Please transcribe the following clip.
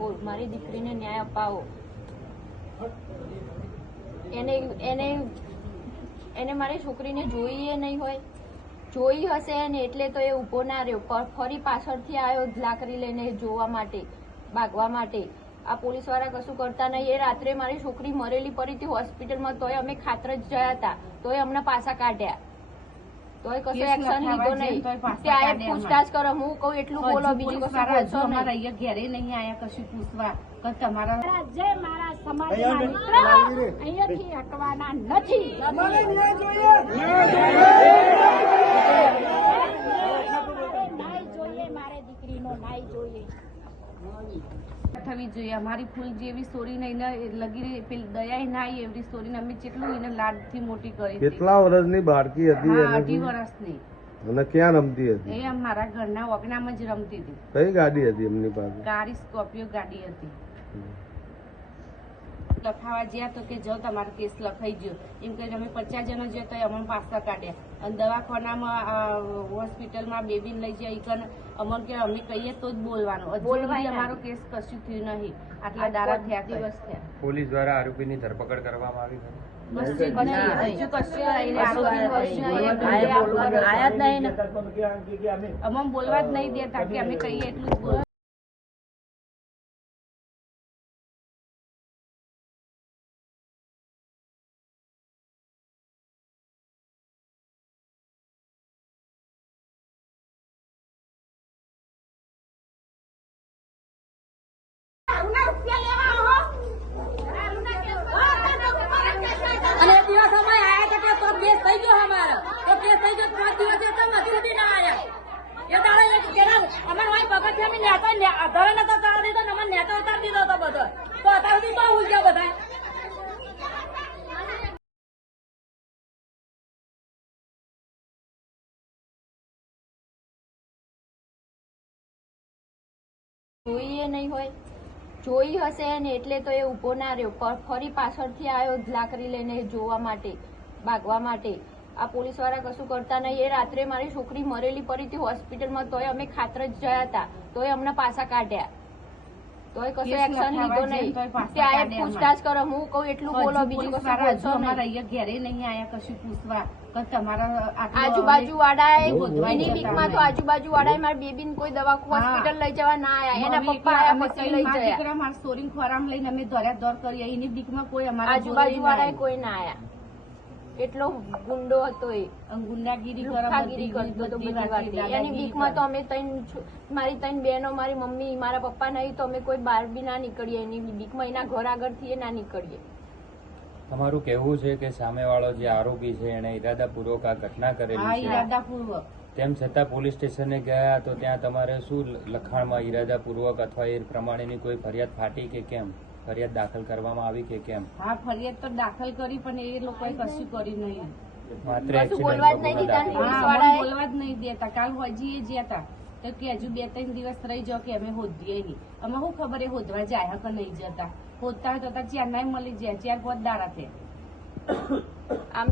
ઠાકોર, મારી દીકરીને ન્યાય અપાવો. એને મારી છોકરીને જોઈએ નહીં હોય, જોઈ હશે ને એટલે તો એ ઉભો ના રહ્યો, ફરી પાછળથી આવ્યો લાકડી લઈને જોવા માટે, ભાગવા માટે. આ પોલીસ વાળા કશું કરતા નહીં. એ રાત્રે મારી છોકરી મરેલી પડી હતી હોસ્પિટલમાં, તોય અમે ખાતર જ ગયા હતા, તોય અમને પાછા કાઢ્યા, તોય કશું એક્શન લીધો નહીં. ત્યાં પૂછતાછ કરો. હું કહું એટલું બોલો, બીજું કશું બોલશો નહીં. ઘેરે નહીં આયા કશું પૂછવા કે તમારા જે મારા સમાજના મિત્ર અહીંયાથી હટવાના નથી. ન્યાય જોઈએ, મારે દીકરીનો ન્યાય જોઈએ થવી જોઈએ. અમારી ફૂલ જેવી સ્ટોરી નહીં લગી દયા ના આવી એવી સ્ટોરી અમે જેટલું એને લાડથી મોટી કરી. કેટલા વર્ષની બાળકી હતી? 18 વર્ષની. અને ક્યાં રમતી હતી? એ મારા ઘરના ઓગણામાં જ રમતી હતી. કઈ ગાડી હતી એમની પાસે? ગાડી સ્કોર્પિયો ગાડી હતી. લખાવા જ્યાં તો કે જો તમારો કેસ લખાઈ ગયો એમ કહીને અમે 50 જણા જે તો અમને પાછા કાઢ્યા. અને દવાખાનામાં હોસ્પિટલમાં બેબીને લઈ જાય અમને કે અમે કહીએ તો જ બોલવાનું. અમારો કેસ કશું થયું નહીં. આટલા દાડા થયા, દિવસ થયા. પોલીસ દ્વારા આરોપીની ધરપકડ કરવામાં આવી અમે બોલવા જ નહીં દેતા કે અમે કહીએ એટલું જ બોલ. અને દિવસ અમે આયા તો કેસ થઈ ગયો અમારો, તો કેસ થઈ ગયો 5 દિવસ તો હજુ સુધી ના આયા. એ દાડે કેરા અમાર વાય પગથિયા અમે નેતા અધરે નતો તાળ દીધો ને અમે નેતા ઉતાર દીધો તો બધો, તો અત્યાર સુધી તો હું ગયા બધા. જોઈએ નહીં હોય, જોઈ હશે ને એટલે તો એ ઉભો ના રહ્યો, ફરી પાછળથી આવ્યો લાકડી લઈને જોવા માટે, ભાગવા માટે. આ પોલીસ વાળા કશું કરતા નહીં. એ રાત્રે મારી છોકરી મરેલી પડી હતી હોસ્પિટલમાં, તોય અમે ખાતર જ ગયા હતા, તોય અમને પાછા કાઢ્યા, તોય કશું એક્શન લીધો નહીં. ત્યાં પૂછતાછ કરો. હું કહું એટલું બોલો, બીજું કશું બોલશો નહીં. ઘેરે નહીં આયા કશું પૂછવા કે તમારા આજુબાજુ વાળા એની બીકમાં તો આજુબાજુ વાળા મારી બેબીને કોઈ દવા હોસ્પિટલ લઈ જવા ના આયા. એના પપ્પા આયા પછી લઈ ગયા. મારા સ્ટોરી ખોરામ લઈને અમે દોર કરી. એની બીકમાં કોઈ અમારા આજુબાજુ વાળા કોઈ ના આયા. એટલો ગુંડો હતો એ, ગુંડાગીરી કરતો. એની બીકમાં તો અમે મારી 3 બહેનો, મારી મમ્મી, મારા પપ્પા નહીં તો અમે કોઈ બહાર બી ના નીકળીએ. એની બીકમાં એના ઘર આગળથી ના નીકળીએ. તમારું કહેવું છે કે સામેવાળો જે આરોપી છે એને ઈરાદાપૂર્વક આ ઘટના કરેલી છે, ઈરાદાપૂર્વક. તેમ છતાં પોલીસ સ્ટેશને ગયા તો ત્યાં તમારે શું લખાણમાં ઈરાદાપૂર્વક અથવા એ પ્રમાણેની કોઈ ફરિયાદ ફાટી કે કેમ? ફરિયાદ દાખલ કરવામાં આવી કે કેમ? હા, ફરિયાદ તો દાખલ કરી પણ એ લોકોએ કશું કરી નહીં. માત્ર બોલવા જ નહીં દેતા. કાલ હજી એ જ્યાં હતા તો કે હજુ 2-3 દિવસ રહી જાઓ કે અમે હોદીએ નહીં. અમે શું ખબર એ હોદવા જાય કે નહીં જતા. હોદતા હોય તો 4 ના મળી જાય, 4-5 દાડા થયા. આમ